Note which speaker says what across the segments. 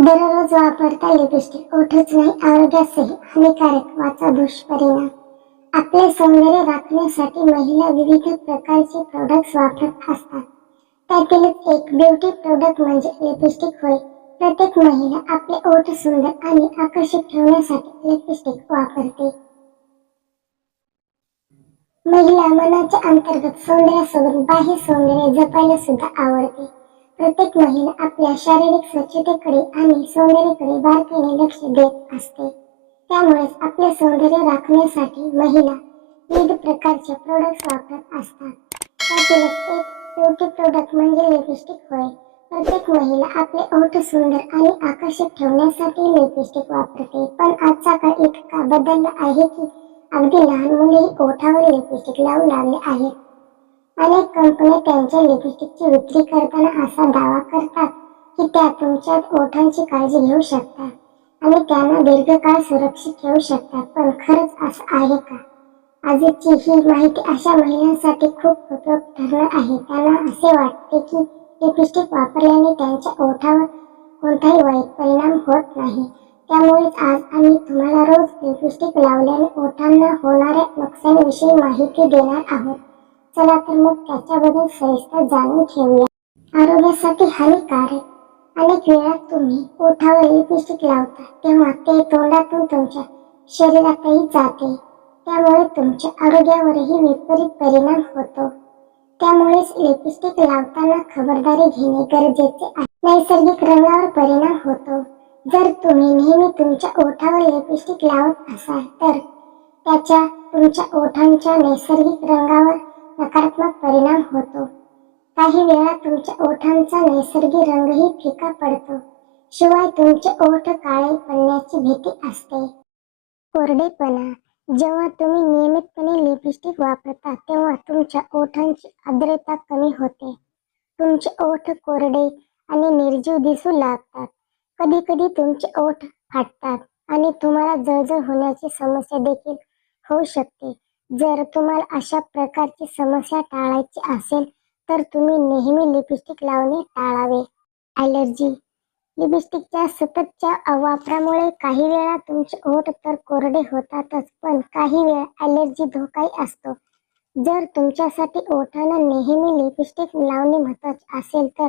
Speaker 1: दररोज वापरता लिपस्टिक ओठच नाही आरोग्यासही हानिकारक वाचा दुष्परिणाम. आपले सौंदर्य राखण्यासाठी महिला विविध प्रकारचे प्रोडक्ट्स वापरत असतात. त्यातीलच एक ब्युटी प्रोडक्ट म्हणजे लिपस्टिक होय. प्रत्येक महिला आपले ओठ सुंदर आणि आकर्षित ठेवण्यासाठी लिपस्टिक वापरते. महिला मनाच्या अंतर्गत सौंदर्यासोबत बाह्य सौंदर्य जपायला सुद्धा आवडते. प्रत्येक महिला आपल्या शारीरिक स्वच्छतेकडे आणि सौंदर्याकडे बारकाईने लक्ष देत असते. त्यामुळेच आपले सौंदर्य राखण्यासाठी महिला विविध प्रकारचे प्रोडक्ट्स वापरत असतात. त्यातीलच एक ब्युटी प्रोडक्ट म्हणजे लिपस्टिक होय. प्रत्येक महिला आपले ओठ सुंदर आणि आकर्षक ठेवण्यासाठी लिपस्टिक वापरते. पण आजचा काळ इतका बदलला आहे की अगदी लहान मुलेही ओठावर लिपस्टिक लावू लागले आहेत. अनेक कंपन्या त्यांच्या लिपस्टिकची विक्री करताना असा दावा करतात की त्या तुमच्या ओठांची काळजी घेऊ शकतात आणि त्यांना दीर्घकाळ सुरक्षित ठेवू शकतात. पण खरंच असं आहे का? आजची ही माहिती अशा महिलांसाठी खूप उपयोग ठरणार आहे. त्यांना असे वाटते की लिपस्टिक वापरल्याने त्यांच्या ओठावर कोणताही वाईट परिणाम होत नाही. त्यामुळेच आज आम्ही तुम्हाला रोज लिपस्टिक लावल्याने ओठांना होणाऱ्या नुकसानीविषयी माहिती देणार आहोत. चला तर मग त्याच्याबद्दल सविस्तर जाणून घेऊया. आरोग्यासाठी हानिकारक. अनेक वेळा तुम्ही ओठावर लिपस्टिक लावता तेव्हा ते तोंडातून तुमच्या शरीरातही जाते. त्यामुळे तुमच्या आरोग्यावरही विपरीत परिणाम होतो. त्यामुळेच लिपस्टिक लावताना खबरदारी घेणे गरजेचे आहे. नैसर्गिक रंगावर परिणाम होतो. जर तुम्ही नेहमी तुमच्या ओठावर लिपस्टिक लावत असाल तर त्याच्या तुमच्या ओठांच्या नैसर्गिक रंगावर नकारात्मक परिणाम होतो. काही वेळा तुमच्या ओठांचा नैसर्गिक रंगही फिका पडतो. शिवाय तुमचे ओठ काळे पडण्याची भीती असते. कोरडेपणा. जेव्हा तुम्ही नियमितपणे लिपस्टिक वापरता तेव्हा तुमच्या ओठांची आर्द्रता कमी होते. तुमचे ओठ कोरडे आणि निर्जीव दिसू लागतात. कधी कधी तुमचे ओठ फाटतात आणि तुम्हाला जळजळ होण्याची समस्या देखील होऊ शकते. जर तुम्हाला अशा प्रकारची समस्या टाळायची असेल तर तुम्ही नेहमी लिपस्टिक लावणे टाळावे. ॲलर्जी लिपस्टिकच्या सततच्या वापरामुळे काही वेळा तुमचे ओठ तर कोरडे होतातच पण काही वेळा ॲलर्जी धोकाही असतो. जर तुमच्यासाठी ओठांना नेहमी लिपस्टिक लावणे महत्त्वाचे असेल तर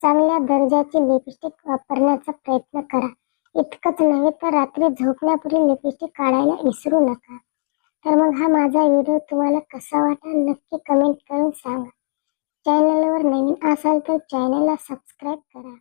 Speaker 1: चांगल्या दर्जाची लिपस्टिक वापरण्याचा प्रयत्न करा. इतकंच नव्हे तर रात्री झोपण्यापूर्वी लिपस्टिक काढायला विसरू नका. तर मग हा माझा व्हिडिओ तुम्हाला कसा वाटला नक्की कमेंट करून सांगा. चॅनलवर नवीन असाल तर चॅनलला सबस्क्राईब करा.